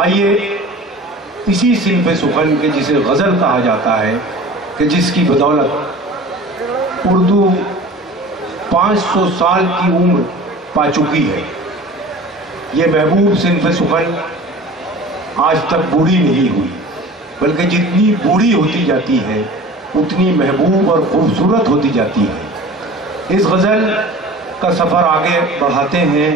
آئیے اسی صنف سخن کے جسے غزل کہا جاتا ہے کہ جس کی بدولت اردو 500 سال کی عمر پا چکی ہے، یہ محبوب صنف سخن آج تک بوڑھی نہیں ہوئی، بلکہ جتنی بوڑھی ہوتی جاتی ہے اتنی محبوب اور خوبصورت ہوتی جاتی ہے۔ اس غزل کا سفر آگے بڑھاتے ہیں،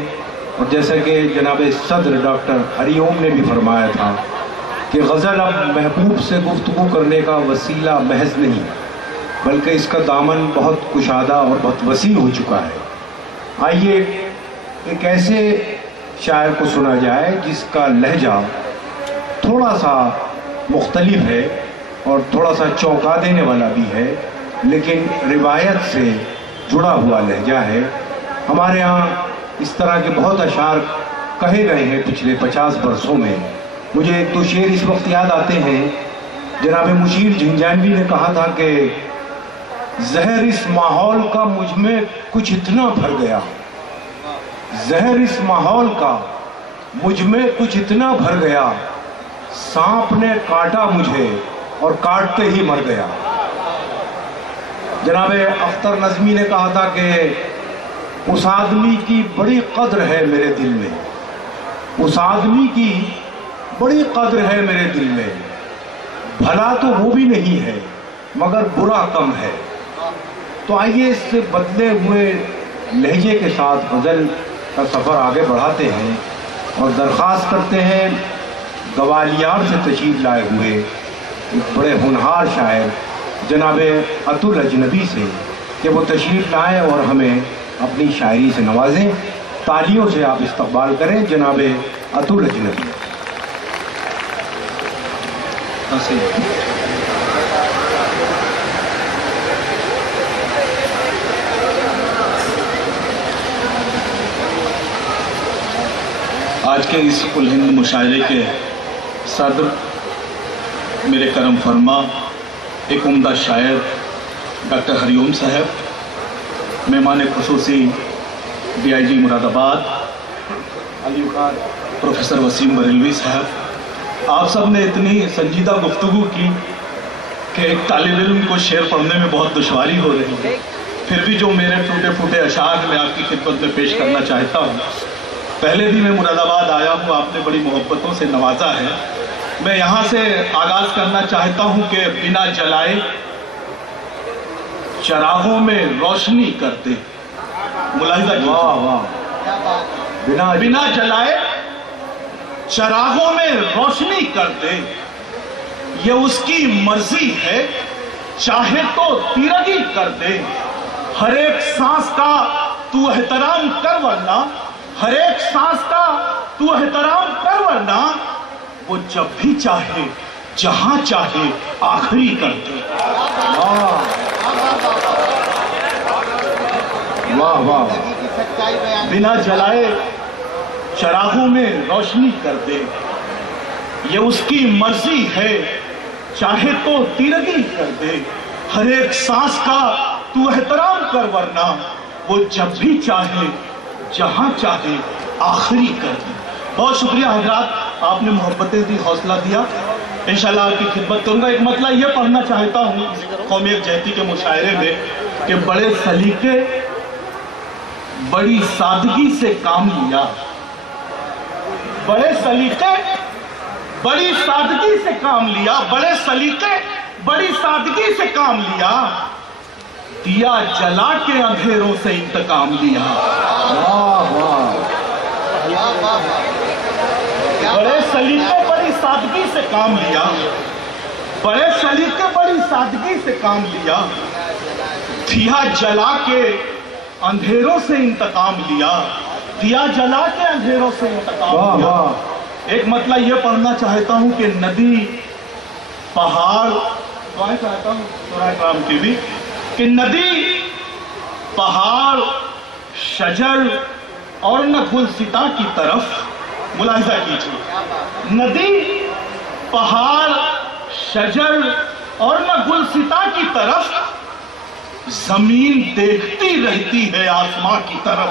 اور جیسا کہ جناب صدر ڈاکٹر ہری اوم نے بھی فرمایا تھا کہ غزل اب محبوب سے گفتگو کرنے کا وسیلہ محض نہیں، بلکہ اس کا دامن بہت کشادہ اور بہت وسیع ہو چکا ہے۔ آئیے ایک ایسے شاعر کو سنا جائے جس کا لہجہ تھوڑا سا مختلف ہے اور تھوڑا سا چونکا دینے والا بھی ہے، لیکن روایت سے جڑا ہوا لہجہ ہے۔ ہمارے ہاں اس طرح کے بہت اشعار کہے گئے ہیں پچھلے 50 برسوں میں۔ مجھے ایک دو شعر اس وقت یاد آتے ہیں۔ جناب مشیر جھنجھانوی نے کہا تھا کہ زہر اس ماحول کا مجھ میں کچھ اتنا بھر گیا، زہر اس ماحول کا مجھ میں کچھ اتنا بھر گیا، سانپ نے کاٹا مجھے اور کاٹتے ہی مر گیا۔ جناب اختر نظمی نے کہا تھا کہ اس آدمی کی بڑی قدر ہے میرے دل میں، اس آدمی کی بڑی قدر ہے میرے دل میں، بھلا تو وہ بھی نہیں ہے مگر برا کم ہے۔ تو آئیے اس سے بدلے ہوئے لہجے کے ساتھ غزل کا سفر آگے بڑھاتے ہیں اور درخواست کرتے ہیں گوالیار سے تشریف لائے ہوئے ایک بڑے ہونہار شاعر جناب اتل اجنبی سے کہ وہ تشریف لائیں اور ہمیں اپنی شاعری سے نوازیں۔ تالیوں سے آپ استقبال کریں جناب اتل اجنبی۔ آج کے اس کل ہند مشاعرے کے صدر میرے کرم فرما ایک عمدہ شاعر ڈاکٹر ہری اوم صاحب، مہمان خصوصی DIG مراد آباد علی وقار پروفیسر وسیم بریلوی صاحب، آپ سب نے اتنی سنجیدہ گفتگو کی کہ ایک طالب علم کو شعر پڑھنے میں بہت دشواری ہو رہی ہے، پھر بھی جو میرے ٹوٹے پھوٹے اشعار میں آپ کی خدمت میں پیش کرنا چاہتا ہوں۔ پہلے بھی میں مراد آباد آیا ہوں، آپ نے بڑی محبتوں سے نوازا ہے۔ میں یہاں سے آغاز کرنا چاہتا ہوں کہ بنا جلائے چراغوں میں روشنی کرتے، ملاحظہ کیجیے، بنا جلائے چراغوں میں روشنی کرتے، یہ اس کی مرضی ہے چاہے تو تیرگی کر دے، ہر ایک سانس کا تو احترام کر ورنہ، ہر ایک سانس کا تو احترام کر ورنہ، وہ جب بھی چاہے جہاں چاہے آخری کر دے۔ واہ واہ، بنا جلائے چراغوں میں روشنی کر دے، یہ اس کی مرضی ہے چاہے تو تیرگی کر دے، ہر ایک سانس کا تو احترام کر ورنہ، وہ جب بھی چاہے جہاں چاہے آخری کر دے۔ بہت شکریہ حضرات، آپ نے محبتیں دی، حوصلہ دیا، انشاءاللہ آپ کی خدمت کروں گا۔ ایک مطلب یہ پڑھنا چاہتا ہوں قومی یکجہتی کے مشاعرے میں کہ بڑے سلیقے بڑی سادگی سے کام لیا، بڑے سلیقے بڑی سادگی سے کام لیا، بڑے سلیقے بڑی سادگی سے کام لیا، دیا جلا کے اندھیروں سے انتقام لیا۔ بڑے سلیقے بڑی سادگی سے کام لیا، بڑے سلیقے بڑی سادگی سے کام لیا، دیا جلا کے اندھیروں سے انتقام لیا، دیا جلا کے اندھیروں سے انتقام لیا۔ ایک مطلب یہ پڑھنا چاہتا ہوں کہ ندی پہاڑ، دعائیں چاہتا ہوں سورہ کرام کی بھی، کہ ندی پہاڑ شجر اور نہ گلستاں کی طرف، ملاحظہ کیجیے، ندی پہاڑ شجر اور نہ گلستاں کی طرف، زمین دیکھتی رہتی ہے آسمان کی طرف۔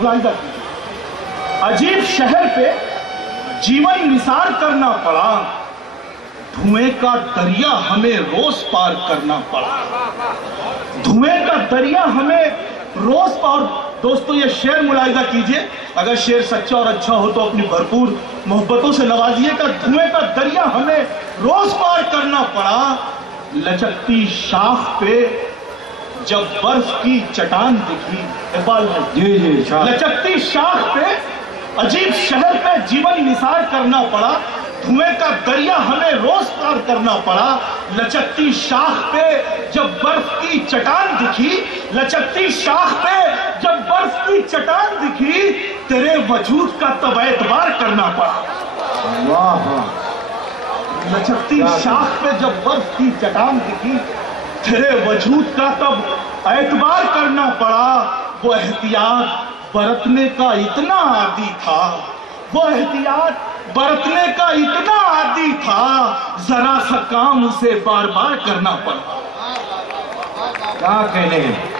ملاحظہ کیجیے، عجیب شہر پہ جیون نثار کرنا پڑا، دھوئیں کا دریا ہمیں روز پار کرنا پڑا، دھوئیں کا دریا ہمیں روز پار۔ دوستو یہ شعر ملاحظہ کیجئے، اگر شعر سچا اور اچھا ہو تو اپنی بھرپور محبتوں سے نوازیے گا۔ دھوئیں کا دریا ہمیں روز پار کرنا پڑا، لچکتی شاخ پہ جب برف کی چٹان دکھی، اقبال بھائی جی لچکتی شاخ پہ عجیب شہر پہ جیون نثار کرنا پڑا، دھوئیں کا دریا ہمیں روز پار کرنا پڑا، لچکتی شاخ پہ جب برف کی چٹان دکھی، لچکتی شاخ پہ جب برف کی چٹان دکھی، تیرے وجود کا تب اعتبار کرنا پڑا۔ واہ، لچکتی شاخ پہ جب برف کی چٹان دکھی، تیرے وجود کا تب اعتبار کرنا پڑا۔ وہ احتیاط برتنے کا اتنا عادی تھا، وہ احتیاط برتنے کا اتنا عادی تھا، ذرا سا کام اسے بار بار کرنا پڑا۔ کیا کہنے ہیں۔